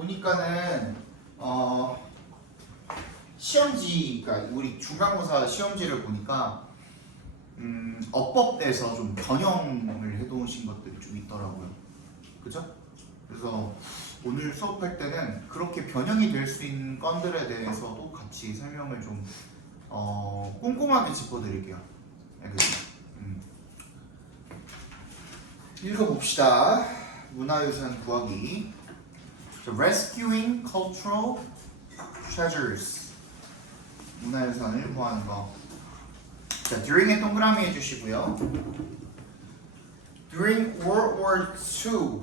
보니까는 시험지가 우리 중간고사 시험지를 보니까 어법에서 좀 변형을 해놓으신 것들이 좀 있더라고요. 그죠? 그래서 오늘 수업할 때는 그렇게 변형이 될 수 있는 건들에 대해서도 같이 설명을 좀 꼼꼼하게 짚어드릴게요. 알겠죠? 읽어봅시다. 문화유산 구하기. Rescuing cultural treasures. 문화유산을 구하는 거. 자, during에 동그라미 해주시고요. During World War II,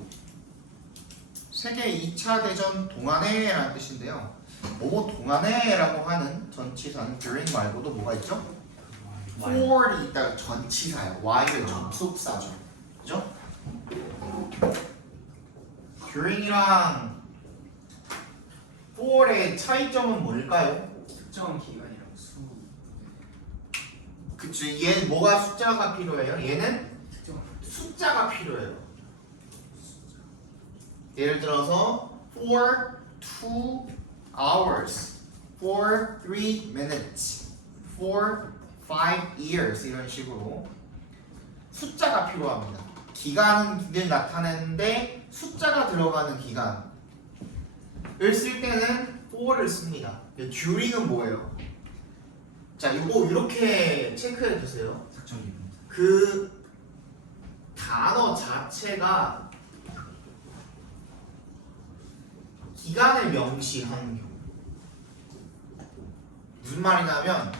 세계 2차 대전 동안에 라는 뜻인데요. 뭐뭐 동안에라고 하는 전치사는 during 말고도 뭐가 있죠? for이 있다가 전치사예요. Y는 접속사죠. 그죠? during이랑 for의 차이점은 뭘까요? 특정 기간이랑 수. 그쵸. 얘 뭐가 숫자가 필요해요? 얘는 특정. 숫자가 필요해요. 예를 들어서 for 2 hours, for 3 minutes, for 5 years 이런 식으로 숫자가 필요합니다. 기간을 나타내는데 숫자가 들어가는 기간을 쓸 때는 for를 씁니다. during은 뭐예요? 자, 이거 이렇게 체크해 주세요. 특정 기간. 그 단어 자체가 기간을 명시하는 경우. 무슨 말이냐면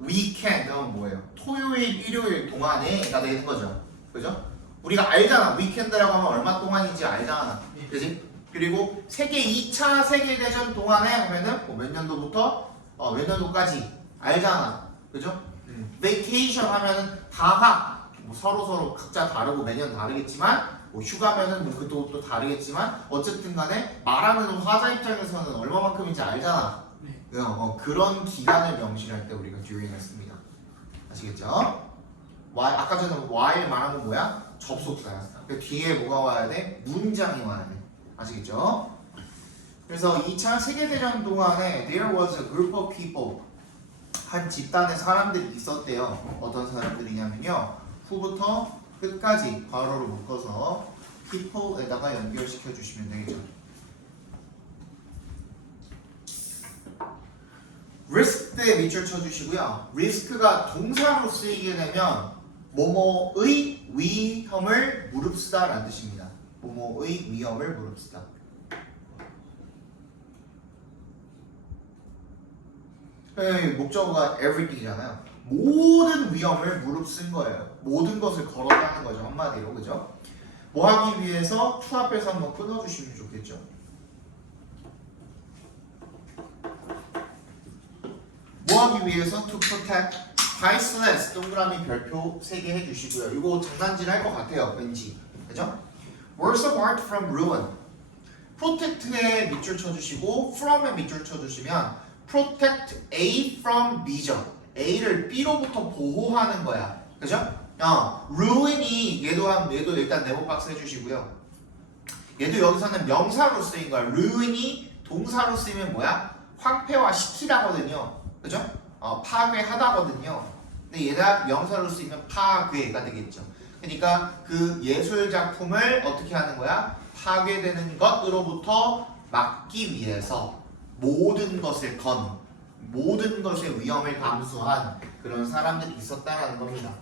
weekend 하면 뭐예요? 토요일, 일요일 동안에가 되는 거죠. 그죠? 우리가 알잖아. weekend라고 하면 얼마 동안인지 알잖아. 그지? 그리고 세계 2차 세계대전 동안에 하면은 몇 년도부터 몇 년도까지 알잖아. 그죠? vacation 하면은 방학. 뭐 서로 각자 다르고 매년 다르겠지만 뭐 휴가면은 뭐 그것도 또 다르겠지만 어쨌든 간에 말하는 화자 입장에서는 얼마만큼인지 알잖아. 네. 그런 기간을 명시할 때 우리가 during을 씁니다. 아시겠죠? 아까 전에 while 말한 건 뭐야? 접속사야. 그 뒤에 뭐가 와야 돼? 문장이 와야 돼. 아시겠죠? 그래서 2차 세계대전 동안에 there was a group of people, 한 집단의 사람들이 있었대요. 어떤 사람들이냐면요, 후부터 끝까지 괄호로 묶어서 people에다가 연결시켜 주시면 되겠죠. risk 때 밑줄 쳐주시고요. risk가 동사로 쓰이게 되면 뭐뭐의 위험을 무릅쓰다 라는 뜻입니다. 뭐뭐의 위험을 무릅쓰다. 목적어가 everything이잖아요. 모든 위험을 무릅쓴 거예요. 모든 것을 걸었다는 거죠. 한마디로. 그죠? 뭐 하기 위해서 to 앞에서 한번 끊어주시면 좋겠죠. 뭐 하기 위해서 to protect priceless 동그라미 별표 3개 해주시고요. 이거 장난질 할 것 같아요. 왠지. 그죠? works of art from ruin. protect에 밑줄 쳐주시고 from에 밑줄 쳐주시면 protect A from B죠. A를 B로부터 보호하는 거야. 그죠? ruin이 얘도 일단 네모 박스 해주시고요. 얘도 여기서는 명사로 쓰인 거야. ruin이 동사로 쓰이면 뭐야? 황폐화 시키다거든요. 그죠? 파괴하다거든요. 근데 얘가 명사로 쓰이면 파괴가 되겠죠. 그러니까 그 예술 작품을 어떻게 하는 거야? 파괴되는 것으로부터 막기 위해서 모든 것을 모든 것의 위험을 감수한 그런 사람들이 있었다라는 겁니다.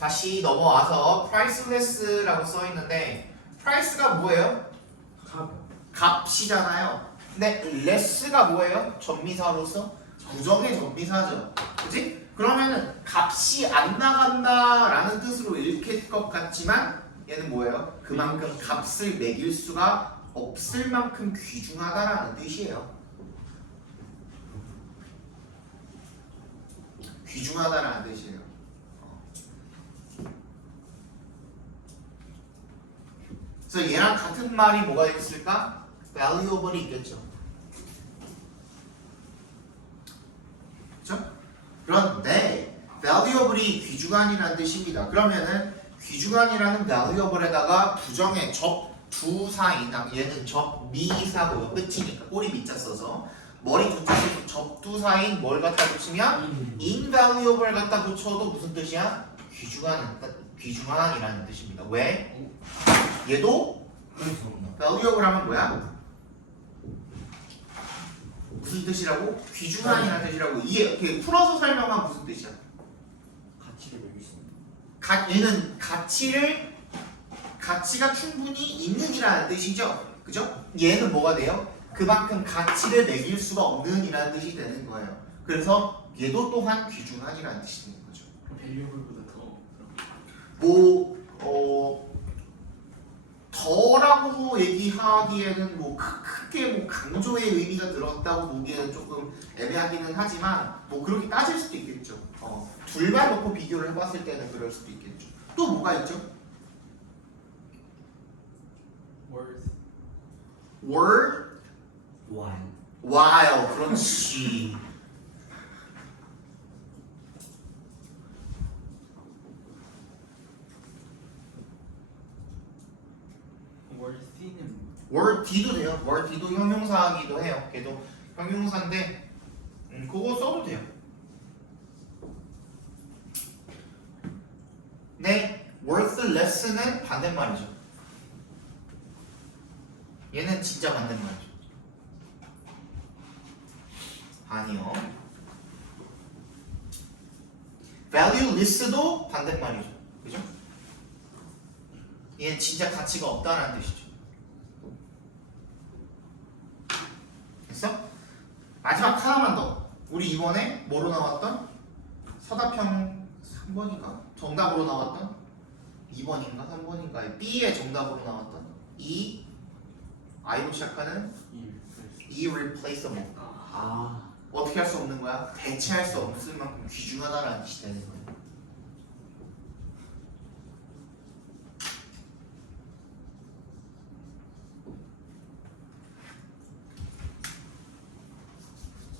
다시 넘어와서 priceless라고 써 있는데 price가 뭐예요? 값이잖아요. 근데 less가 뭐예요? 전미사로서 부정의 전미사죠. 그치? 그러면은 값이 안 나간다라는 뜻으로 읽힐 것 같지만 얘는 뭐예요? 그만큼 값을 매길 수가 없을 만큼 귀중하다라는 뜻이에요. 귀중하다라는 뜻이에요. 그래서 얘랑 같은 말이 뭐가 있을까? valuable이 있겠죠. 그렇죠? 그런데 valuable이 귀중한이라는 뜻입니다. 그러면은 귀중한이라는 valuable에다가 부정의 접두사인, 얘는 접미사고요. 끝이니까 꼬리 밑자 써서 머리 두 뜻이 접두사인 뭘 갖다 붙이면 invaluable 갖다 붙여도 무슨 뜻이야? 귀중한이라는 뜻입니다. 왜? 얘도 valuable 하면 뭐야? 무슨 뜻이라고? 귀중한이라는 뜻이라고. 이게 풀어서 설명하면 무슨 뜻이야? 가치를 매길 수 있는. 얘는 가치가 충분히 있는이라는 뜻이죠. 그죠? 얘는 뭐가 돼요? 그만큼 가치를 매길 수가 없는이라는 뜻이 되는 거예요. 그래서 얘도 또한 귀중한이라는 뜻이 되는 거죠. 밸류블보다 더 더라고 얘기하기에는 뭐 크게 뭐 강조의 의미가 들었다고 보기에는 조금 애매하기는 하지만 뭐 그렇게 따질 수도 있겠죠. 둘만 놓고 비교를 해봤을 때는 그럴 수도 있겠죠. 또 뭐가 있죠? worth while 그렇지. worthy도 돼요. worthy도 형용사이기도 해요. 걔도 형용사인데 그거 써도 돼요. 네, worthless는 반대말이죠. 얘는 진짜 반대말이죠. 아니요. valueless도 반대말이죠. 그죠? 얘는 진짜 가치가 없다는 뜻이죠. 됐어? 마지막 하나만 더. 우리 이번에 뭐로 나왔던? 서답형 3번인가? 정답으로 나왔던? 2번인가? 3번인가? B의 정답으로 나왔던? 이 I로 시작하는 irreplaceable. 어떻게 할 수 없는 거야? 대체할 수 없을 만큼 귀중하다라는 뜻이 되는 거예요.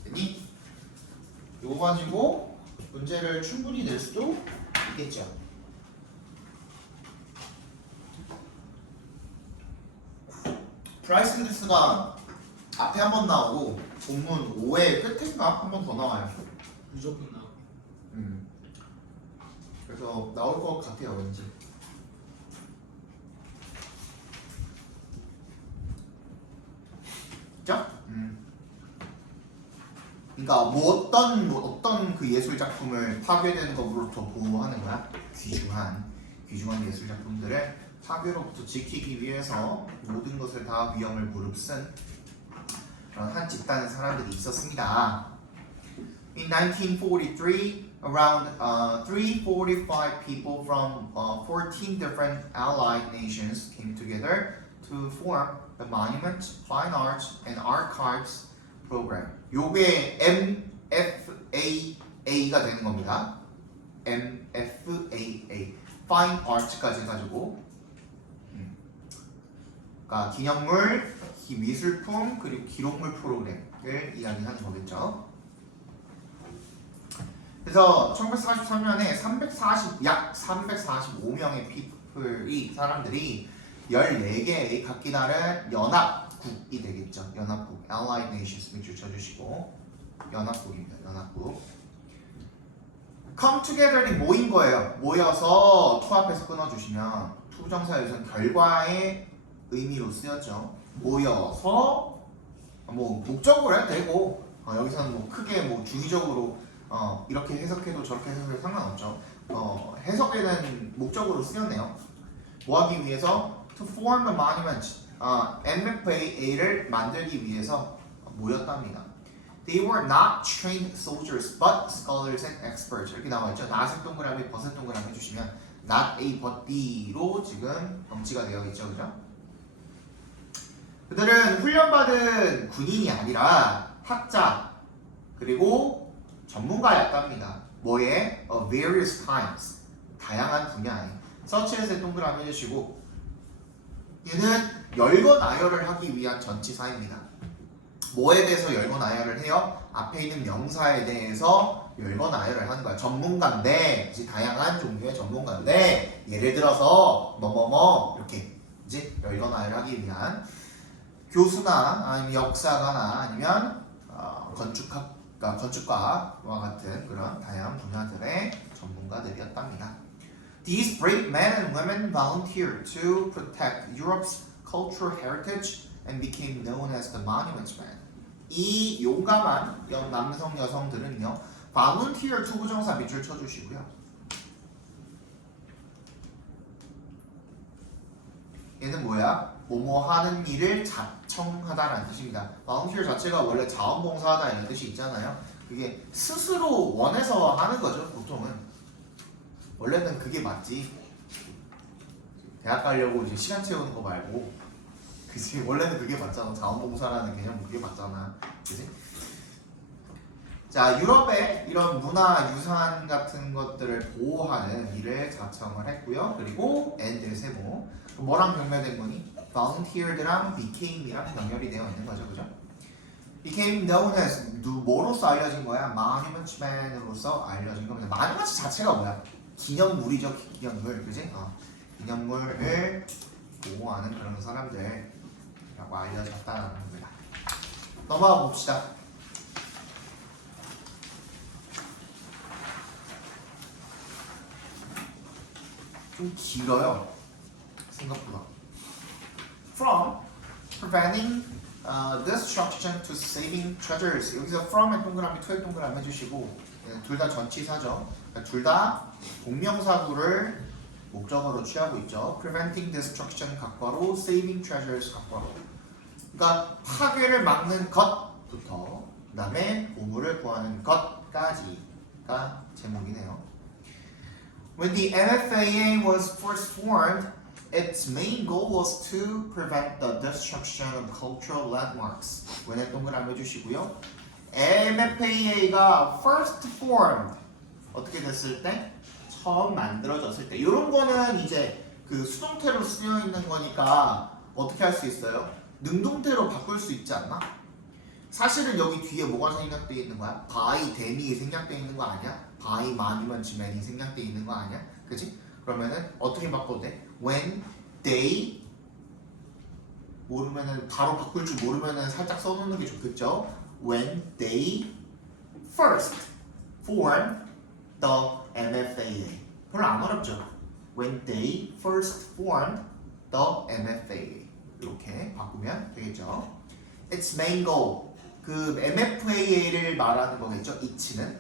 됐니? 이거 가지고 문제를 충분히 낼 수도 있겠죠. 프라이슬리스가 앞에 한 번 나오고 본문 5회 끝인가 한 번 더 나와요. 무조건 나와. 그래서 나올 것 같아요, 왠지. 그죠? 그러니까 어떤 그 예술 작품을 파괴되는 것으로부터 보호하는 거야? 귀중한 예술 작품들을 파괴로부터 지키기 위해서 모든 것을 다 위험을 무릅쓴 그런 한 집단의 사람들이 있었습니다. In 1943, around 345 people from 14 different Allied nations came together to form the Monument, Fine Arts, and Archives program. 요게 MFAA가 되는 겁니다. MFAA, Fine Arts까지 해가지고 그러니까 기념물, 미술품, 그리고 기록물 프로그램을 이야기하는 거겠죠. 그래서 1943년에 약 345명의 사람들이 14개의 각기 다른 연합국이 되겠죠. 연합국, Allied Nations 밑줄 쳐주시고 연합국입니다. 연합국. Come together이 모인 거예요. 모여서 to 앞에서 끊어주시면 투부정사에서는 결과의 의미로 쓰였죠. 모여서 뭐 목적으로 해도 되고 여기서는 뭐 크게 뭐 주기적으로 이렇게 해석해도 저렇게 해석해도 상관없죠. 해석에는 목적으로 쓰였네요. 뭐 하기 위해서? To form a monument, MFA를 만들기 위해서 모였답니다. They were not trained soldiers, but scholars and experts. 이렇게 나와있죠. not은 동그라미, but은 동그라미 해주시면 not A, but B로 지금 명치가 되어 있죠. 그죠? 그들은 훈련받은 군인이 아니라 학자 그리고 전문가였답니다. 뭐에? various kinds, 다양한 분야에. such as에 동그라미 해주시고 얘는 열거나열을 하기 위한 전치사입니다. 뭐에 대해서 열거나열을 해요? 앞에 있는 명사에 대해서 열거나열을 하는 거야. 전문가인데, 다양한 종류의 전문가인데 예를 들어서 뭐뭐뭐 이렇게 이제 열거나를 하기 위한 교수나 아니면 역사가나 아니면 건축과와 같은 그런 다양한 분야들의 전문가들이었답니다. These brave men and women volunteered to protect Europe's cultural heritage and became known as the Monuments Men. 이 용감한 남성 여성들은요, volunteer 투부정사 밑줄 쳐주시고요. 얘는 뭐야? 뭐뭐 하는 일을 자청하다라는 뜻입니다. volunteer 자체가 원래 자원봉사하다 이런 뜻이 있잖아요. 그게 스스로 원해서 하는 거죠, 보통은. 원래는 그게 맞지. 대학 가려고 이제 시간 채우는 거 말고, 그치? 원래는 그게 맞잖아. 자원봉사라는 개념 그게 맞잖아, 그치? 자, 유럽의 이런 문화 유산 같은 것들을 보호하는 일을 자청을 했고요. 그리고 and 세모. 뭐랑 병렬된 거니? volunteered랑 became이랑 병렬이 되어 있는 거죠, 그죠? became known as 뭐로서 알려진 거야? Monuments Man으로서 알려진 겁니다. Monument 자체가 뭐야? 기념물이죠, 기념물, 그지? 기념물을 보호하는 그런 사람들이라고 알려졌다는 겁니다. 넘어가 봅시다. 좀 길어요, 생각보다. From preventing destruction to saving treasures. 여기서 from의 동그라미, to의 동그라미 해주시고, 둘 다 전치사죠. 둘 다 동명사구를 목적어로 취하고 있죠. Preventing destruction 각과로, saving treasures 각과로. 그러니까 파괴를 막는 것부터 그 다음에 보물을 구하는 것까지가 제목이네요. When the MFAA was first formed, its main goal was to prevent the destruction of cultural landmarks. when 동그라미 해주시고요. MFAA가 first formed 어떻게 됐을 때? 처음 만들어졌을 때. 이런 거는 이제 그 수동태로 쓰여 있는 거니까 어떻게 할 수 있어요? 능동태로 바꿀 수 있지 않나? 사실은 여기 뒤에 뭐가 생략되어 있는 거야? by them이 생략되어 있는 거 아니야? by monuments men이 생략되어 있는 거 아니야? 그치? 그러면은 어떻게 바꿔도 돼? when they 모르면은 바로 바꿀 줄 모르면은 살짝 써놓는 게 좋겠죠? when they first formed the MFAA. 별로 안 어렵죠? when they first formed the MFAA. 이렇게 바꾸면 되겠죠? its main goal. 그 MFAA를 말하는 거겠죠? it는.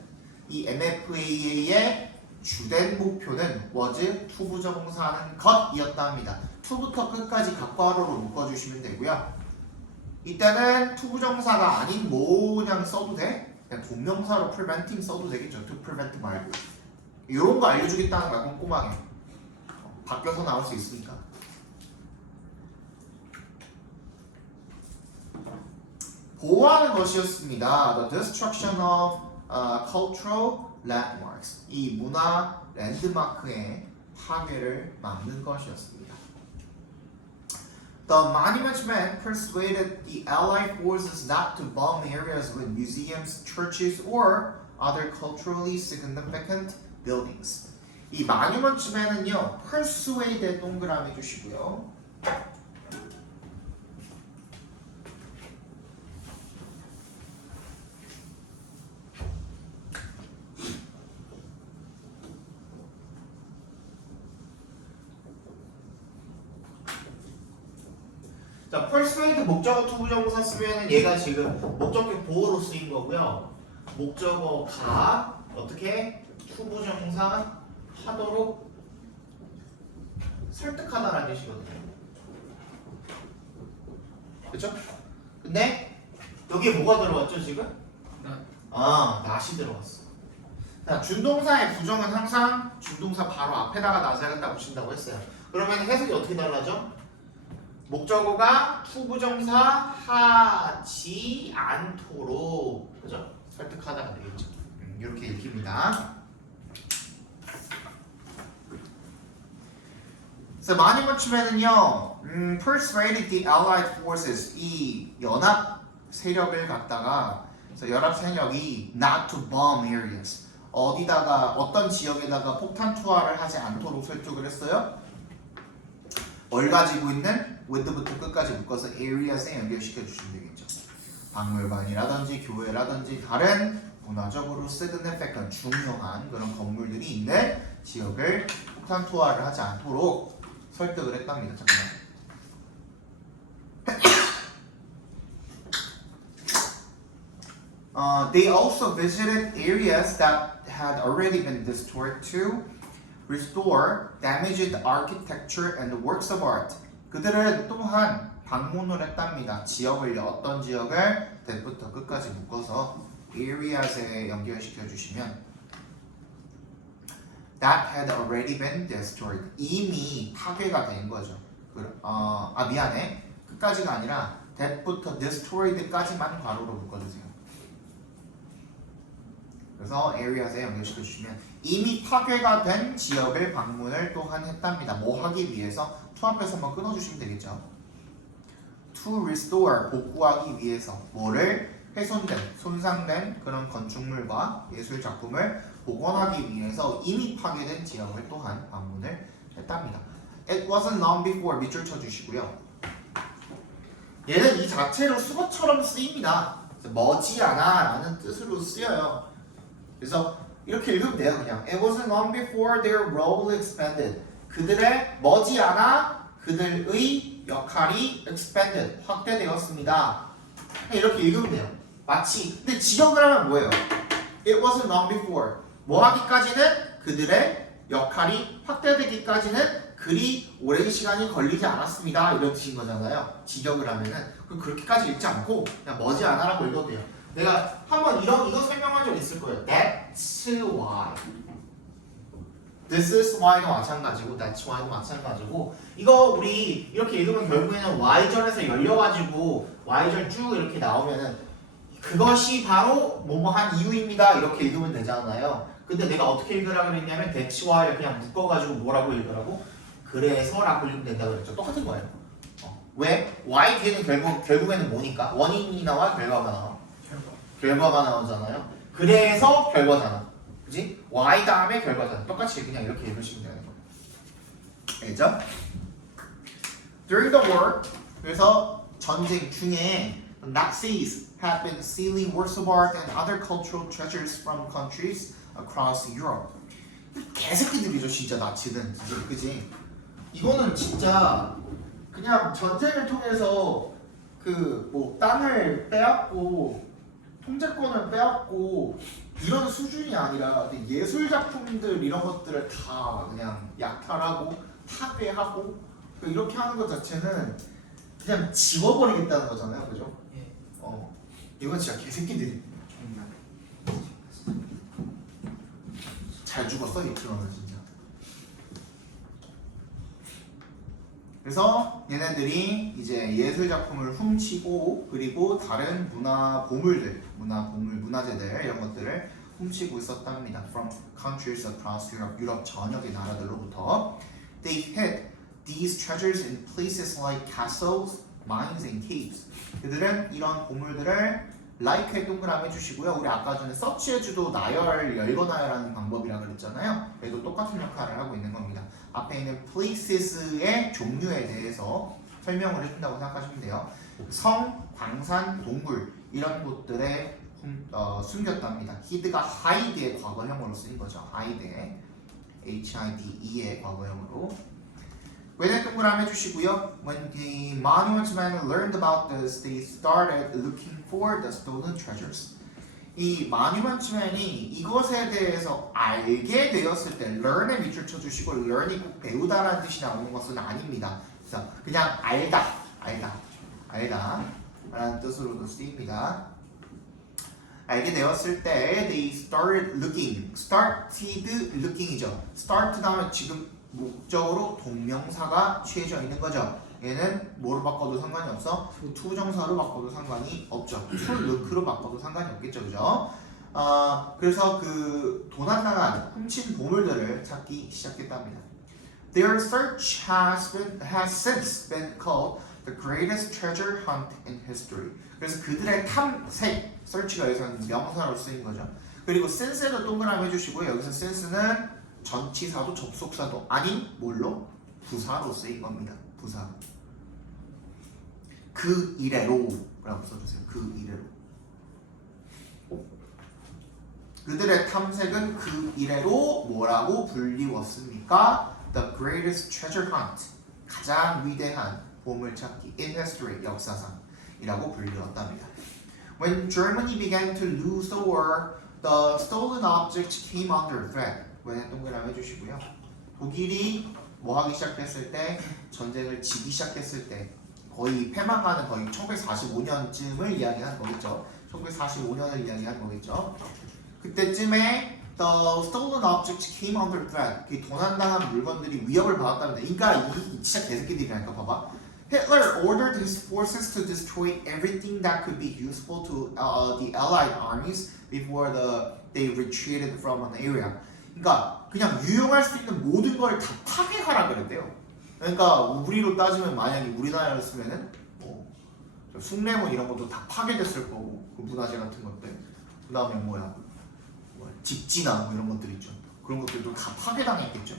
이 MFAA의 주된 목표는 was 투부정사하는 것이었다 합니다. to부터 끝까지 각과로로 묶어주시면 되고요. 이때는 투부정사가 아닌 뭐 그냥 써도 돼? 그냥 동명사로 preventing 써도 되겠죠. to prevent 말고. 이런 거 알려주겠다는 거야, 꼼꼼하게. 바뀌어서 나올 수 있으니까. 보호하는 것이었습니다. The destruction of cultural landmarks. 이 문화 랜드마크의 파괴를 막는 것이었습니다. The Monuments Men persuaded the Allied forces not to bomb areas with museums, churches, or other culturally significant buildings. 이 Monuments Men은요, persuade 동그라미 주시고요. 자, persuade 목적어 투부정사 쓰면은 얘가 지금 목적격 보호로 쓰인 거고요. 목적어가 어떻게 투부정사 하도록 설득하다라는 뜻이거든요. 그렇죠? 근데 여기에 뭐가 들어왔죠 지금? not이 들어왔어. 자, 준동사의 부정은 항상 준동사 바로 앞에다가 낫을 갖다 붙인다고 했어요. 그러면 해석이 어떻게 달라져? 목적어가 투부정사 하지 않도록, 그죠? 설득하다가 되겠죠. 이렇게 읽힙니다. 그래서 Monuments Men은요, persuaded the Allied forces, 이 연합 세력을 갖다가, 그래서 연합 세력이 not to bomb areas, 어디다가 어떤 지역에다가 폭탄 투하를 하지 않도록 설득을 했어요. 뭘 가지고 있는 with부터 끝까지 묶어서 areas에 연결시켜 주시면 되겠죠. 박물관이라든지 교회라든지 다른 문화적으로 significant 중요한 그런 건물들이 있는 지역을 폭탄 투하를 하지 않도록 설득을 했답니다. 잠깐만. They also visited areas that had already been destroyed to restore damaged architecture and works of art. 그들은 또한 방문을 했답니다. 지역을 어떤 지역을 대부터 끝까지 묶어서 areas에 연결시켜 주시면 that had already been destroyed. 이미 파괴가 된 거죠. 미안해. 끝까지가 아니라 that부터 destroyed까지만 괄호로 묶어주세요. 그래서 areas에 연결시켜 주시면 이미 파괴가 된 지역을 방문을 또한 했답니다. 뭐 하기 위해서? to 앞에서 한번 끊어주시면 되겠죠. to restore, 복구하기 위해서 뭐를? 훼손된, 손상된 그런 건축물과 예술 작품을 복원하기 위해서 이미 파괴된 지역을 또한 방문을 했답니다. It wasn't long before 밑줄 쳐주시고요. 얘는 이 자체로 수거처럼 쓰입니다. 머지않아 라는 뜻으로 쓰여요. 그래서 이렇게 읽으면 돼요. 그냥 It wasn't long before their role expanded. 그들의 머지않아 그들의 역할이 expanded, 확대되었습니다. 이렇게 읽으면 돼요. 마치 근데 지역을 하면 뭐예요? It wasn't long before. 뭐 하기까지는 그들의 역할이 확대되기까지는 그리 오랜 시간이 걸리지 않았습니다. 이런 뜻인 거잖아요. 직역을 하면은 그렇게까지 읽지 않고 그냥 머지않아라고 읽어도 돼요. 내가 한번 이거 설명한 적 있을 거예요. That's why. This is why도 마찬가지고 That's why도 마찬가지고 이거 우리 이렇게 읽으면 결국에는 Y절에서 열려가지고 Y절 쭉 이렇게 나오면은 그것이 바로 뭐뭐한 이유입니다. 이렇게 읽으면 되잖아요. 근데 내가 어떻게 읽으라고 그랬냐면 That's why를 그냥 묶어가지고 뭐라고 읽으라고? 그래서라고 읽으면 된다고 그랬죠. 똑같은 거예요. 왜? Y 뒤에는 결국에는 뭐니까? 원인이 나와 결과가 나와? 결과가 나오잖아요. 그래서 결과잖아. 그지? Y 다음에 결과잖아. 똑같이 그냥 이렇게 읽으시면 되는 거예요. 알겠죠? During the war, 그래서 전쟁 중에 Nazis have been stealing works of art and other cultural treasures from countries across Europe. 개새끼들이죠 진짜 나치는. 그지? 이거는 진짜 그냥 전쟁을 통해서 그 뭐 땅을 빼앗고 통제권을 빼앗고 이런 수준이 아니라 예술 작품들 이런 것들을 다 그냥 약탈하고 파괴하고 이렇게 하는 것 자체는 그냥 지워버리겠다는 거잖아요, 그죠? 예. 이건 진짜 개새끼들이 잘 죽었어 이트로는 진짜. 그래서 얘네들이 이제 예술 작품을 훔치고 그리고 다른 문화재들 이런 것들을 훔치고 있었답니다. From countries across Europe, 유럽 전역의 나라들로부터. They hid these treasures in places like castles, mines, and caves. 그들은 이런 보물들을 like에 동그라미 해주시고요. 우리 아까 전에 서치해주도 나열, 열거나열하는 방법이라고 그랬잖아요. 얘도 똑같은 역할을 하고 있는 겁니다. 앞에 있는 places의 종류에 대해서 설명을 해준다고 생각하시면 돼요. 성, 광산, 동굴 이런 곳들에 숨겼답니다. hid가 hide의 과거형으로 쓰인 거죠. hide의 H-I-D-E의 과거형으로. 왜냐 동그라미 해주시고요. When the monument men learned about this, they started looking for the stolen treasures. 이 monument men이 이것에 대해서 알게 되었을 때 learn에 밑줄 쳐주시고 learn이 꼭 배우다라는 뜻이 나오는 것은 아닙니다. 그래서 그냥 알다 라는 뜻으로도 쓰입니다. 알게 되었을 때 they started looking이죠. start 다음에 지금 목적으로 동명사가 취해져 있는 거죠. 얘는 뭐로 바꿔도 상관이 없어. 투정사로 바꿔도 상관이 없죠. to look로 바꿔도 상관이 없겠죠, 그죠? 그래서 그 도난당한 훔친 보물들을 찾기 시작했답니다. Their search has since been called the greatest treasure hunt in history. 그래서 그들의 탐색, search가 여기서는 명사로 쓰인 거죠. 그리고 since에도 동그라미 해주시고요. 여기서 since는 전치사도 접속사도 아닌 뭘로? 부사로 쓰인 겁니다. 부사. 그 이래로 라고 써주세요. 그 이래로. 그들의 탐색은 그 이래로 뭐라고 불리웠습니까? The greatest treasure hunt. 가장 위대한 보물찾기 in history. 역사상이라고 불리웠답니다. When Germany began to lose the war, the stolen objects came under threat. 왜 동그라미 해주시고요. 독일이 뭐 하기 시작했을 때, 전쟁을 지기 시작했을 때, 거의 패망하는 거의 1945년쯤을 이야기한 거겠죠. 1945년을 이야기한 거겠죠. 그때쯤에 the stolen objects came under threat. 그 도난당한 물건들이 위협을 받았다는데, 그러니까 이 진짜 개새끼들이라니까 봐봐. Hitler ordered his forces to destroy everything that could be useful to the Allied armies before they retreated from an area. 그러니까 그냥 유용할 수 있는 모든 걸 다 파괴하라 그랬대요. 그러니까 우리로 따지면 만약에 우리나라였으면은 뭐 숭례문 이런 것도 다 파괴됐을 거고 그 문화재 같은 것들. 그 다음에 뭐야 집지나 뭐 이런 것들 있죠. 그런 것들도 다 파괴당했겠죠.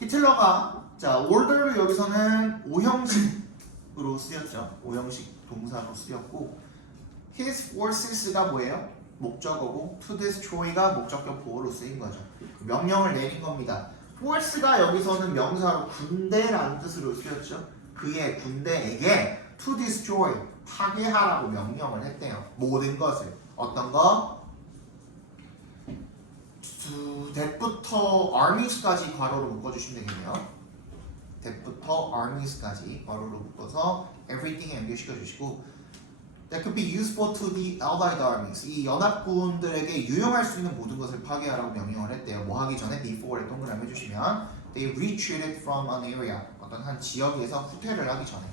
히틀러가 자, order로 여기서는 오형식으로 쓰였죠. 오형식 동사로 쓰였고 his forces가 뭐예요? 목적어고 to destroy가 목적격 보호로 쓰인 거죠. 명령을 내린 겁니다. force가 여기서는 명사로 군대라는 뜻으로 쓰였죠. 그의 군대에게 to destroy 파괴하라고 명령을 했대요. 모든 것을. 어떤 거? that부터 armies까지 괄호로 묶어주시면 되겠네요. that부터 armies까지 괄호로 묶어서 everything에 연결시켜주시고 that could be useful to the Allied armies. 이 연합군들에게 유용할 수 있는 모든 것을 파괴하라고 명령을 했대요. 뭐 하기 전에 before에 동그라미 해주시면 they retreated from an area. 어떤 한 지역에서 후퇴를 하기 전에.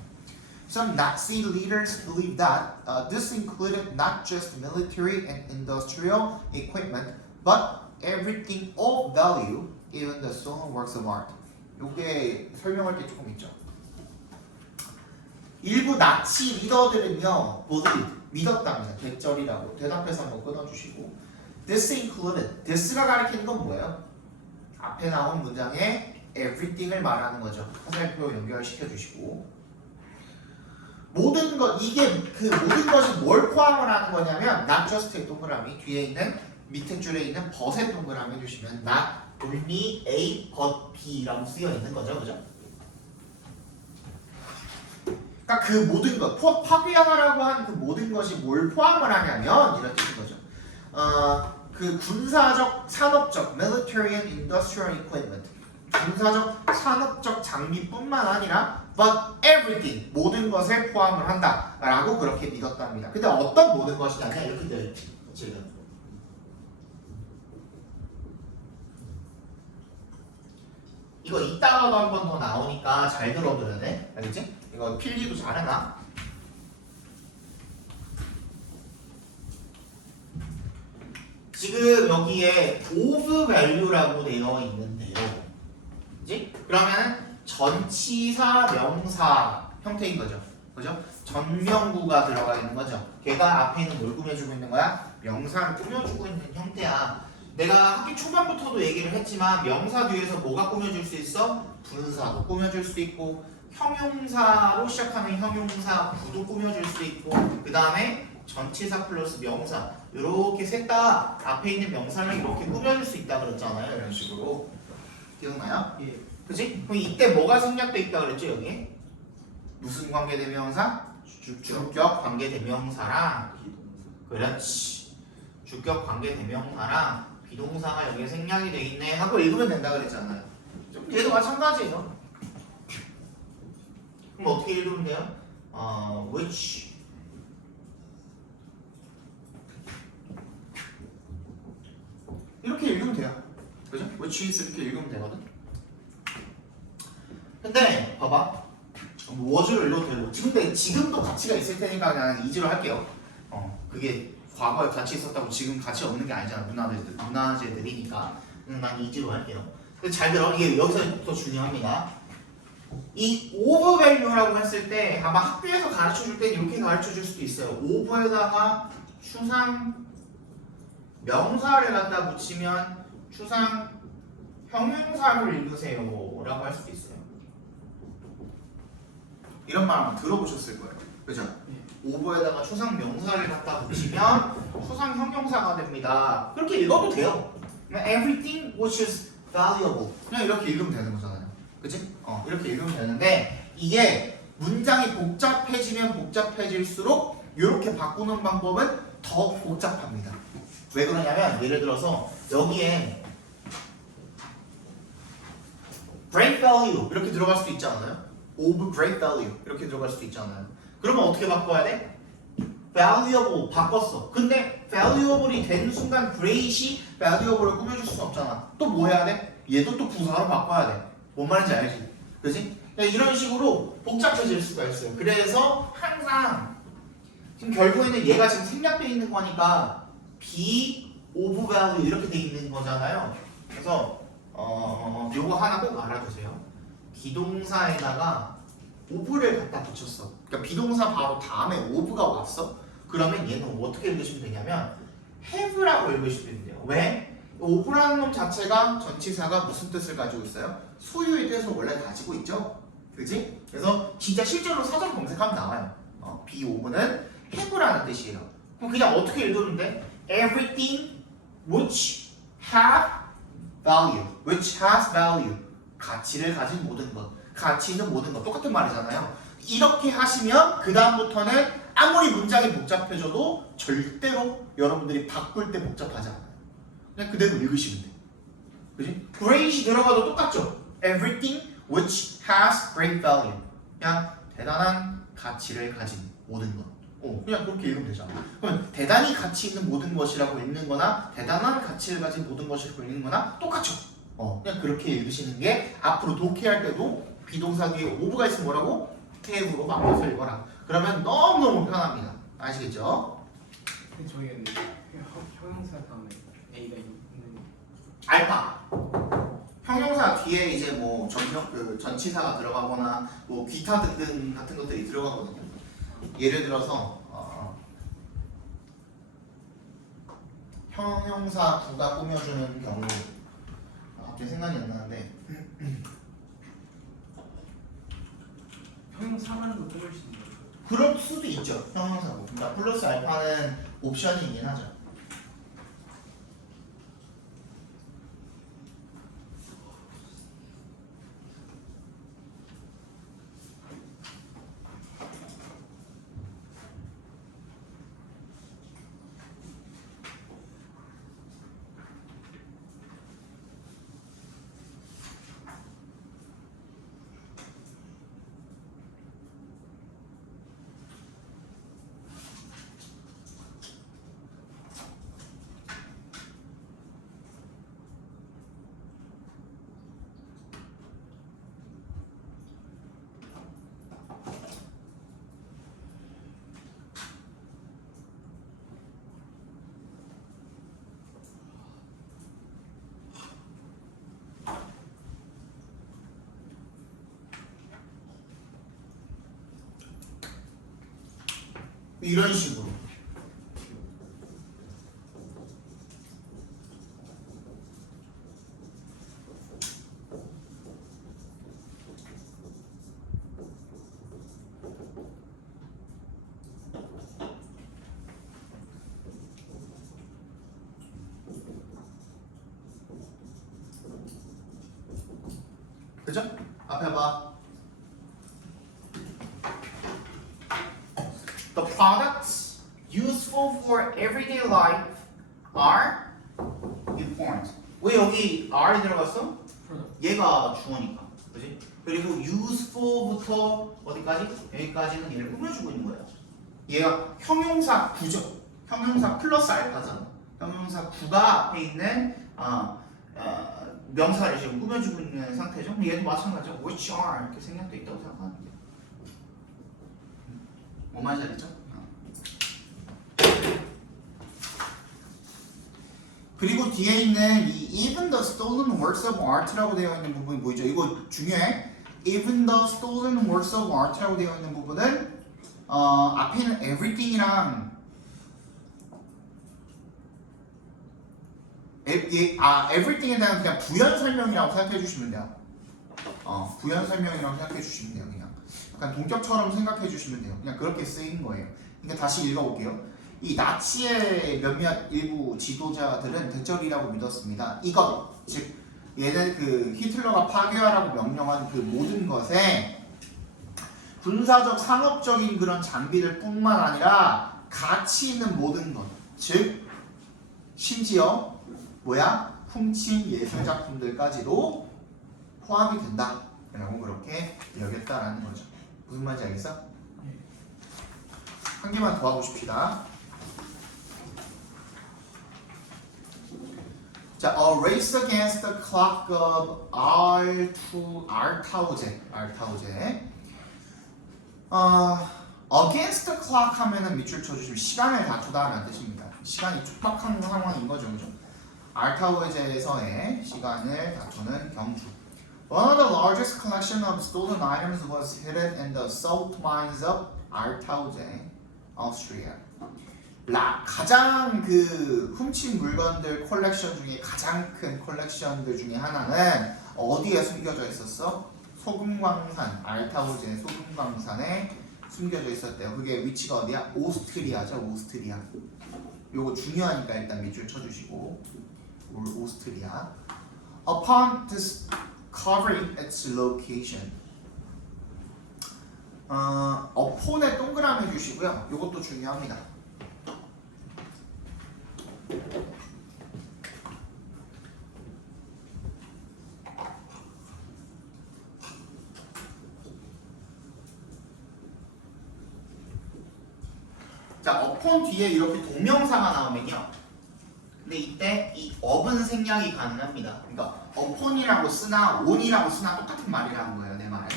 Some Nazi leaders believed that this included not just military and industrial equipment, but everything of value, even the stolen works of art. 요게 설명할 게 조금 있죠. 일부 나치 리더들은요, 믿었답니다. 개쩔이라고 대답해서 한번 끊어주시고. This included. this가 가리키는 건 뭐예요? 앞에 나온 문장에 everything을 말하는 거죠. 화살표 연결시켜 주시고. 모든 것 이게 그 모든 것이 뭘 포함을 하는 거냐면 not just의 동그라미 뒤에 있는 밑에 줄에 있는 but의 동그라미 해주시면 not only A but B라고 쓰여 있는 거죠, 그죠? 그러니까 그 모든 것 파괴하라고 한 그 모든 것이 뭘 포함을 하냐면 이런 뜻인 거죠. 그 군사적, 산업적, military and industrial equipment, 군사적, 산업적 장비뿐만 아니라 but everything, 모든 것을 포함을 한다라고 그렇게 믿었답니다. 근데 어떤 모든 것이냐면 이렇게 되어 있지. 지금 이거 이따가도 한 번 더 나오니까 잘 들어둬야 돼. 알겠지? 이거 필기도 잘해놔. 지금 여기에 of value라고 되어 있는데요. 그지? 그러면 전치사 명사 형태인 거죠. 그죠? 전명구가 들어가 있는 거죠. 걔가 앞에 있는 뭘 꾸며주고 있는 거야? 명사를 꾸며주고 있는 형태야. 내가 학기 초반부터도 얘기를 했지만 명사 뒤에서 뭐가 꾸며줄 수 있어? 분사도 꾸며줄 수 있고 형용사로 시작하는 형용사 부도 꾸며줄 수 있고 그 다음에 전치사 플러스 명사 이렇게 셋 다 앞에 있는 명사를 이렇게 꾸며줄 수 있다 그랬잖아요. 이런 식으로 기억나요? 예. 그치? 그럼 이때 뭐가 생략돼 있다 그랬죠 여기? 무슨 관계대명사? 주격 관계대명사랑 그렇지 주격 관계대명사랑 비동사가 여기에 생략이 돼 있네 하고 읽으면 된다 그랬잖아요. 얘도 마찬가지예요. 그럼 어떻게 읽으면 돼요? which 이렇게 읽으면 돼요. 그죠? which is 이렇게 읽으면 되거든. 근데 봐봐. was를 읽어도 되고 근데 지금도 가치가 있을 테니까 그냥 이지로 할게요. 그게 과거에 가치 있었다고 지금 가치 없는 게 아니잖아. 문화재들이니까 난 이지로 할게요. 근데 잘 들어. 이게 여기서 더 중요합니다. 이 over value라고 했을 때 아마 학교에서 가르쳐 줄 때 이렇게 가르쳐 줄 수도 있어요. over에다가 추상 명사를 갖다 붙이면 추상 형용사를 읽으세요 라고 할 수도 있어요. 이런 말 한번 들어보셨을 거예요. 그죠? 오버에다가 추상 명사를 갖다 붙이면 추상 형용사가 됩니다. 그렇게 읽어도 돼요. 그냥 everything which is valuable 그냥 이렇게 읽으면 되는 거잖아요. 그치? 이렇게 읽으면 되는데 이게 문장이 복잡해지면 복잡해질수록 이렇게 바꾸는 방법은 더 복잡합니다. 왜 그러냐면 예를 들어서 여기에 great value 이렇게 들어갈 수도 있지 않아요? of great value 이렇게 들어갈 수도 있잖아요. 그러면 어떻게 바꿔야 돼? valuable 바꿨어. 근데 valuable이 된 순간 great이 valuable을 꾸며줄 수 없잖아. 또 뭐 해야 돼? 얘도 또 부사로 바꿔야 돼. 뭔 말인지 알지? 그지? 이런 식으로 복잡해질 수가 있어요. 그래서 항상 지금 결국에는 얘가 지금 생략되어 있는 거니까 be of value 이렇게 돼 있는 거잖아요. 그래서 요거 하나 꼭 알아두세요. 비동사에다가 of를 갖다 붙였어. 그러니까 비동사 바로 다음에 of가 왔어. 그러면 얘는 어떻게 읽으시면 되냐면 have라고 읽으시면 돼요. 왜? of라는 놈 자체가 전치사가 무슨 뜻을 가지고 있어요? 소유의 뜻을 원래 가지고 있죠. 그지? 그래서 진짜 실제로 사전 검색하면 나와요. be of는 have라는 뜻이에요. 그럼 그냥 어떻게 읽으면 돼? everything which have value, which has value. 가치를 가진 모든 것, 가치 있는 모든 것 똑같은 말이잖아요. 이렇게 하시면 그 다음부터는 아무리 문장이 복잡해져도 절대로 여러분들이 바꿀 때 복잡하지 않아요. 그냥 그대로 읽으시면 돼. 그지? great이 들어가도 똑같죠. everything which has great value. 그냥 대단한 가치를 가진 모든 것. 그냥 그렇게 읽으면 되잖아. 그러면 대단히 가치 있는 모든 것이라고 읽는 거나 대단한 가치를 가진 모든 것이라고 읽는 거나 똑같죠. 그냥 그렇게 읽으시는 게 앞으로 독해할 때도 비동사 뒤에 ove가 있으면 뭐라고? have로 바꿔서 읽어라. 그러면 너무너무 편합니다. 아시겠죠? 근데 저희는 형용사 다음에 A가 있는 알파. 형용사 뒤에 이제 뭐 전치사가 들어가거나 뭐 기타 등등 같은 것들이 들어가거든요. 예를 들어서 형용사 부가 꾸며주는 경우 갑자기 생각이 안 나는데 형용사라는 걸 꾸밀 수 있는 거죠. 그럴 수도 있죠. 형용사고. 그러니까 플러스 알파는 옵션이긴 하죠. 이런 식으로. 그죠? 앞에 봐. The products useful for everyday life are important. 왜 여기 R이 들어갔어? 얘가 주어니까. 그지? 그리고 useful부터 어디까지? 여기까지는 얘를 꾸며주고 있는 거야. 얘가 형용사 구죠. 형용사 플러스 알파잖아. 형용사 구가 앞에 있는 명사를 지금 꾸며주고 있는 상태죠. 얘도 마찬가지죠. which are 이렇게 생략돼 있다고 생각하면 돼요. 뭐 말인지 알겠죠? 그리고 뒤에 있는 이 even the stolen works of art라고 되어 있는 부분이 보이죠? 이거 중요해. even the stolen works of art라고 되어 있는 부분은 앞에 있는 everything이랑 everything에 대한 그냥 부연 설명이라고 생각해 주시면 돼요. 부연 설명이라고 생각해 주시면 돼요. 그냥 약간 동격처럼 생각해 주시면 돼요. 그냥 그렇게 쓰인 거예요. 그러니까 다시 읽어볼게요. 이 나치의 몇몇 일부 지도자들은 대적이라고 믿었습니다. 이것, 즉 얘는 그 히틀러가 파괴하라고 명령한 그 모든 것에 군사적, 상업적인 그런 장비들 뿐만 아니라 가치 있는 모든 것, 즉 심지어 훔친 예술작품들까지도 포함이 된다 라고 그렇게 여겼다라는 거죠. 무슨 말인지 알겠어? 한 개만 더 하고 싶시다. 자, A Race Against the Clock of Artaudze. Against the clock 하면은 밑줄 쳐주시면 시간을 다투다라는 뜻입니다. 시간이 촉박한 상황인 거죠, 그죠? 알타우제에서의 시간을 다투는 경주. One of the largest collection of stolen items was hidden in the salt mines of Artaudze, Austria. 가장 그 훔친 물건들 콜렉션 중에 가장 큰 콜렉션들 중에 하나는 어디에 숨겨져 있었어? 소금광산, 알타우제 소금광산에 숨겨져 있었대요. 그게 위치가 어디야? 오스트리아죠, 오스트리아. 요거 중요하니까 일단 밑줄 쳐주시고 오스트리아. Upon discovering its location. upon에 동그라미 주시고요. 요것도 중요합니다. 자, upon 뒤에 이렇게 동명사가 나오면요. 근데 이때 이 up은 생략이 가능합니다. 그러니까 upon이라고 쓰나 on이라고 쓰나 똑같은 말이라는 거예요, 내 말은.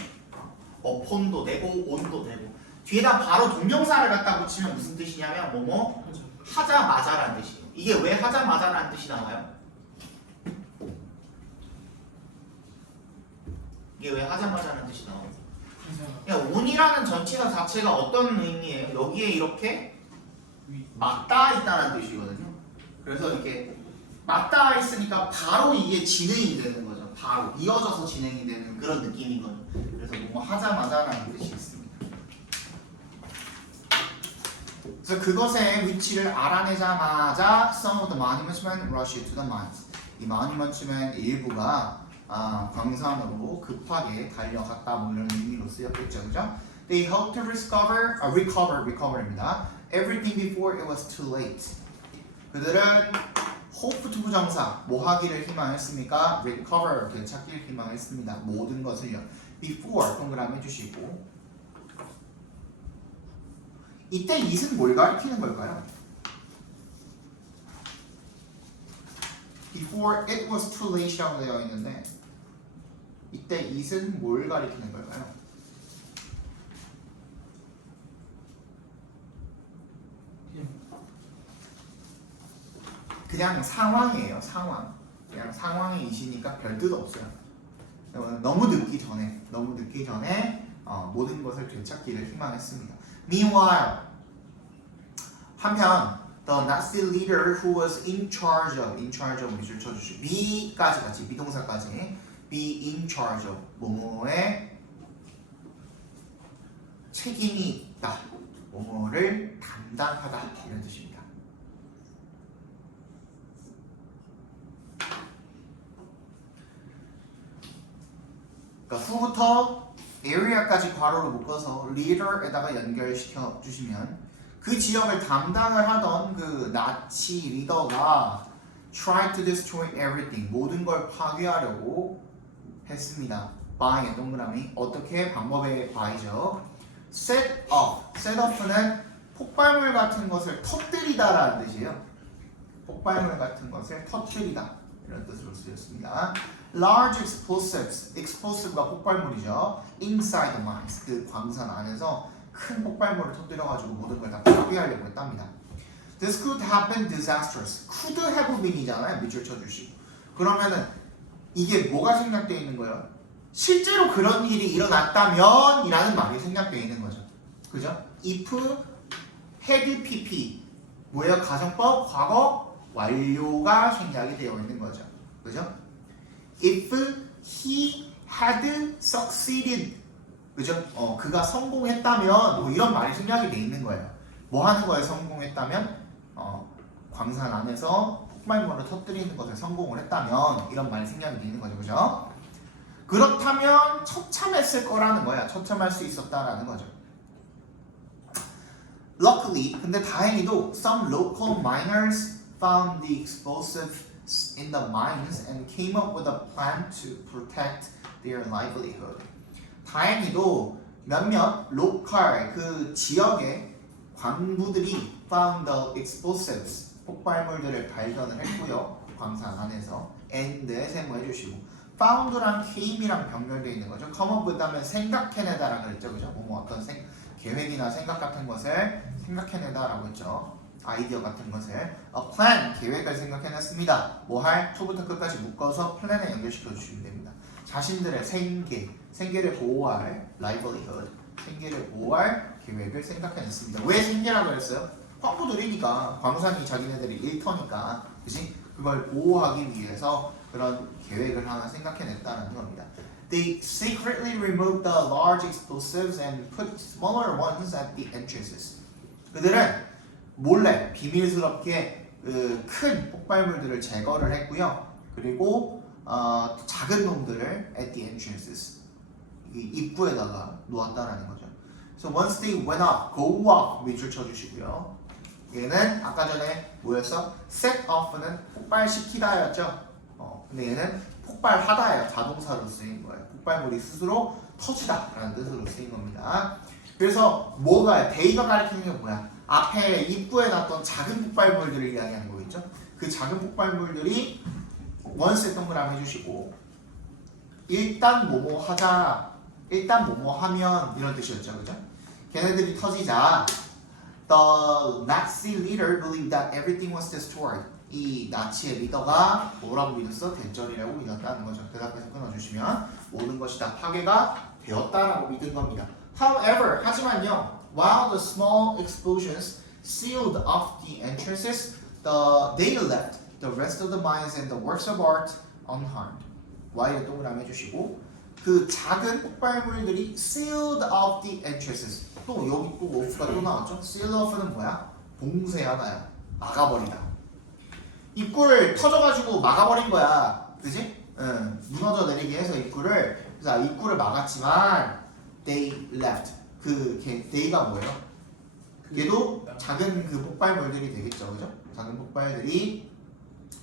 upon도 되고 on도 되고. 뒤에다 바로 동명사를 갖다 붙이면 무슨 뜻이냐면 뭐뭐 하자마자라는 뜻이에요. 이게 왜 하자마자라는 뜻이 나와요? 이게 왜 하자마자라는 뜻이 나와요? 그냥 on이라는 전치사 자체가 어떤 의미예요? 여기에 이렇게 맞닿아 있다는 뜻이거든요. 그래서 이렇게 맞닿아 있으니까 바로 이게 진행이 되는 거죠. 바로 이어져서 진행이 되는 그런 느낌인 거죠. 그래서 뭐 하자마자라는 뜻이 있습니다. 그래서 그것의 위치를 알아내자마자 some of the monuments went rushed to the mines. 이 monuments의 일부가 광산으로 급하게 달려갔다 뭐 이런 의미로 쓰였겠죠, 그죠? They hoped to recover입니다. Everything before it was too late. 그들은 hope to 부정사 뭐 하기를 희망했습니까? recover 되찾기를 희망했습니다. 모든 것을요. before 동그라미 해주시고 이때 it은 뭘 가리키는 걸까요? Before it was too late이라고 되어 있는데 이때 it은 뭘 가리키는 걸까요? 그냥 상황이에요. 상황. 그냥 상황의 it이니까 별 뜻 없어요. 너무 늦기 전에 모든 것을 되찾기를 희망했습니다. Meanwhile, 한편 the Nazi leader who was in charge of 밑줄 쳐주시고 be까지 같이 비동사까지 be in charge of 뭐뭐에 책임이 있다. 뭐뭐를 담당하다 이런 뜻입니다. 그러니까 후부터 area까지 괄호로 묶어서 leader에다가 연결시켜 주시면 그 지역을 담당을 하던 그 나치 리더가 try to destroy everything 모든 걸 파괴하려고 했습니다. by의 동그라미 어떻게 방법의 by죠. set up는 폭발물 같은 것을 터뜨리다라는 뜻이에요. 폭발물 같은 것을 터뜨리다 이런 뜻으로 쓰였습니다. Large explosive가 폭발물이죠. Inside the mines 그 광산 안에서 큰 폭발물을 터뜨려가지고 모든 걸 다 파괴하려고 했답니다. This could have been disastrous. could have been이잖아요. 밑줄 쳐주시고. 그러면은 이게 뭐가 생략되어 있는 거예요? 실제로 그런 일이 일어났다면 이라는 말이 생략되어 있는 거죠. 그죠? if had pp 뭐예요? 가정법 과거 완료가 생략이 되어 있는 거죠. 그죠? If he had succeeded, 그죠? 그가 성공했다면 뭐 이런 말이 생략이 돼 있는 거예요. 뭐 하는 거에 성공했다면 광산 안에서 폭발물을 터뜨리는 것에 성공을 했다면 이런 말이 생략이 돼 있는 거죠. 그죠? 그렇다면 처참했을 거라는 거야. 처참할 수 있었다라는 거죠. Luckily, 근데 다행히도 some local miners found the explosives in the mines and came up with a plan to protect their livelihood. 다행히도 몇몇 로컬 그 지역의 광부들이 found the explosives 폭발물들을 발견을 했고요. 광산 안에서 and에 세모해 주시고 found랑 came이랑 병렬되어 있는 거죠. come up with 하면 생각해내다라고 그랬죠. 그죠? 뭐 어떤 계획이나 생각 같은 것을 생각해내다라고 했죠. 아이디어 같은 것을 a plan 계획을 생각해냈습니다. 뭐 할? to부터 끝까지 묶어서 플랜에 연결시켜 주시면 됩니다. 자신들의 생계를 보호할 livelihood, 생계를 보호할 계획을 생각해냈습니다. 왜 생계라고 했어요? 광부들이니까 광산이 자기네들이 일터니까, 그지? 그걸 보호하기 위해서 그런 계획을 하나 생각해냈다는 겁니다. They secretly removed the large explosives and put smaller ones at the entrances. 그들은 몰래 비밀스럽게 큰 폭발물들을 제거를 했고요. 그리고 작은 놈들을 at the entrances 입구에다가 놓았다라는 거죠. So once they went up, go up 밑줄 쳐주시고요. 얘는 아까 전에 뭐였어? set off는 폭발시키다였죠. 근데 얘는 폭발하다예요. 자동사로 쓰인 거예요. 폭발물이 스스로 터지다라는 뜻으로 쓰인 겁니다. 그래서 뭐가 they가 가리키는 게 뭐야? 앞에 입구에 놨던 작은 폭발물들을 이야기하는 거겠죠. 그 작은 폭발물들이 once 동그라미 해주시고 일단 뭐뭐 하자, 일단 뭐뭐 하면 이런 뜻이었죠. 그죠? 걔네들이 터지자 the Nazi leader believed that everything was destroyed. 이 나치의 리더가 뭐라고 믿었어? 대전이라고 믿었다는 거죠. 대답해서 끊어주시면 모든 것이 다 파괴가 되었다라고 믿은 겁니다. However, 하지만요, while the small explosions sealed off the entrances, they left the rest of the mines and the works of art unharmed. Y를 동그라미 해주시고 그 작은 폭발물들이 sealed off the entrances. 또 여기 또 off가 또 나왔죠? seal off는 뭐야? 봉쇄하다야. 막아버리다. 입구를 터져가지고 막아버린 거야. 그지? 무너져 내리게 해서 입구를. 그래서 입구를 막았지만 they left. they가 뭐예요? 얘도 작은 그 폭발물들이 되겠죠. 그죠? 작은 폭발들이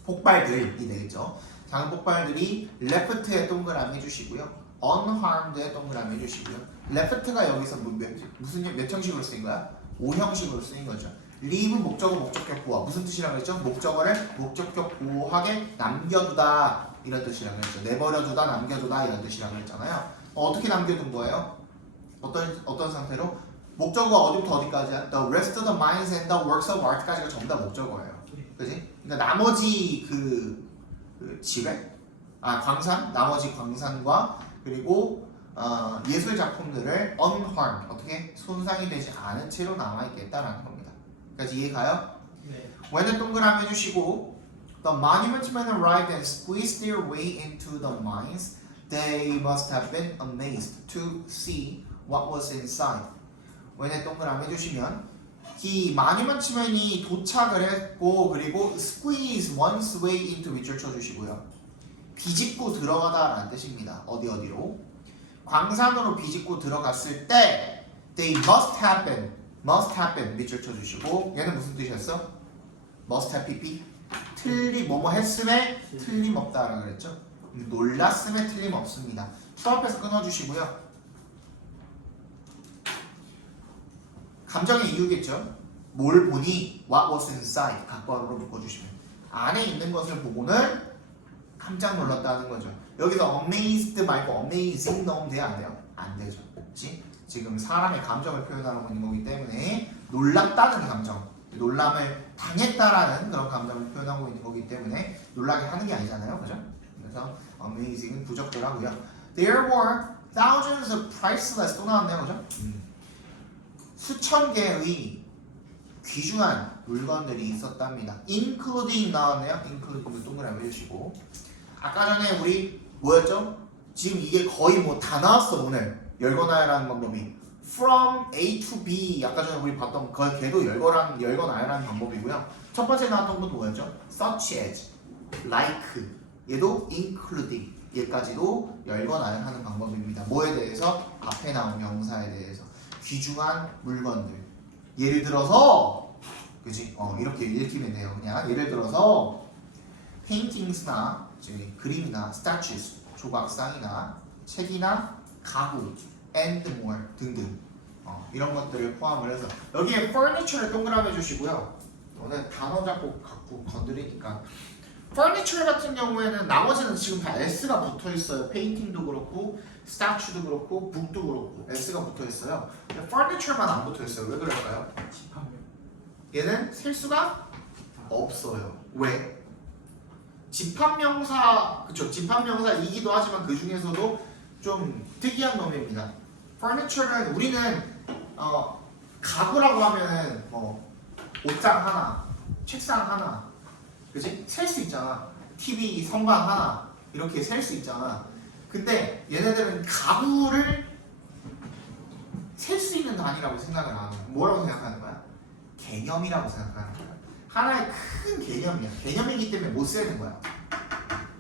되겠죠. 작은 폭발들이 left에 동그라미 해주시고요. unharmed에 동그라미 해주시고요. left가 여기서 몇 형식으로 쓰인 거야? 5형식으로 쓰인 거죠. leave 목적어 목적격 보호. 무슨 뜻이라고 했죠? 목적어를 목적격 보호하게 남겨두다 이런 뜻이라고 했죠. 내버려두다, 남겨두다 이런 뜻이라고 했잖아요. 어떻게 남겨둔 거예요? 어떤 상태로? 목적어가 어디부터 어디까지야? The rest of the mines and the works of art까지가 전부 다 목적어예요. 그지? 그러니까 나머지 광산, 나머지 광산과 그리고 예술 작품들을 unharmed, 어떻게 손상이 되지 않은 채로 남아있겠다라는 겁니다. 까지 이해가요? 네. when은 동그라미 해주시고 the monument men arrived and squeezed their way into the mines. They must have been amazed to see what was inside. when에 동그라미 해주시면 이 monument men이 도착을 했고 그리고 squeeze one's way into 밑줄 쳐주시고요. 비집고 들어가다라는 뜻입니다. 어디로? 광산으로 비집고 들어갔을 때 they must happen 밑줄 쳐주시고 얘는 무슨 뜻이었어? must have pp 뭐뭐 했음에 틀림없다라고 그랬죠? 놀랐음에 틀림없습니다. 수업에서 끊어주시고요. 감정의 이유겠죠? 뭘 보니 what was inside 각과로 묶어주시면 안에 있는 것을 보고는 깜짝 놀랐다는 거죠. 여기서 amazed 말고 amazing 넣으면 돼요? 안 돼요? 안 되죠. 그치? 지금 사람의 감정을 표현하고 있는 거기 때문에 놀랐다는 감정, 놀람을 당했다라는 그런 감정을 표현하고 있는 거기 때문에 놀라게 하는 게 아니잖아요. 그죠? 그래서 amazing은 부적절하고요. There were thousands of priceless 또 나왔네요. 그죠? 수천 개의 귀중한 물건들이 있었답니다. including 나왔네요. including 동그라미 해주시고 아까 전에 우리 뭐였죠? 지금 이게 거의 뭐 다 나왔어 오늘 열거나열하는 방법이 from A to B 아까 전에 우리 봤던 걔도 열거나열하는 방법이고요. 첫 번째 나왔던 것도 뭐였죠? such as, like 얘도 including 얘까지도 열거나열하는 방법입니다. 뭐에 대해서? 앞에 나온 명사에 대해서 귀중한 물건들 예를 들어서 그지? 이렇게 읽히면 돼요. 그냥 예를 들어서 paintings나 그림이나 statues 조각상이나 책이나 가구 and more 등등 이런 것들을 포함을 해서 여기에 furniture를 동그라미 해주시고요. 오늘 단어 잡고 갖고 건드리니까 furniture 같은 경우에는 나머지는 지금 다 S가 붙어 있어요. 페인팅도 그렇고 statue도 그렇고 book도 그렇고 S가 붙어 있어요. 근데 furniture만 안 붙어 있어요. 왜 그럴까요? 집합명. 얘는 셀 수가 없어요. 왜? 집합명사 그쵸? 집합명사이기도 하지만 그 중에서도 좀 특이한 놈입니다. furniture는 우리는 가구라고 하면은 뭐 옷장 하나, 책상 하나, 그치? 셀 수 있잖아. TV 선반 하나 이렇게 셀 수 있잖아. 근데 얘네들은 가구를 셀 수 있는 단위라고 생각을 안 하는 거야. 뭐라고 생각하는 거야? 개념이라고 생각하는 거야. 하나의 큰 개념이야. 개념이기 때문에 못 세는 거야.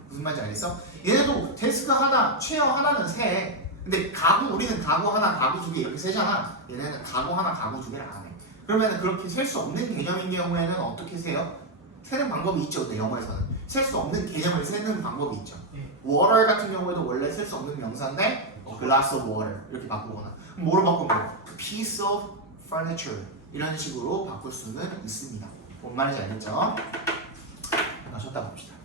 무슨 말인지 알겠어? 얘네도 데스크 하나, 체어 하나는 세. 근데 우리는 가구 하나, 가구 두 개 이렇게 세잖아. 얘네는 가구 하나, 가구 두 개를 안 해. 그러면 그렇게 셀 수 없는 개념인 경우에는 어떻게 세요? 세는 방법이 있죠. 근데 영어에서는 셀 수 없는 개념을 세는 방법이 있죠. water 같은 경우에도 원래 셀 수 없는 명사인데 glass of water 이렇게 바꾸거나 뭐로 바꾸면 piece of furniture 이런 식으로 바꿀 수는 있습니다. 뭔 말인지 알겠죠? 쉬었다 봅시다.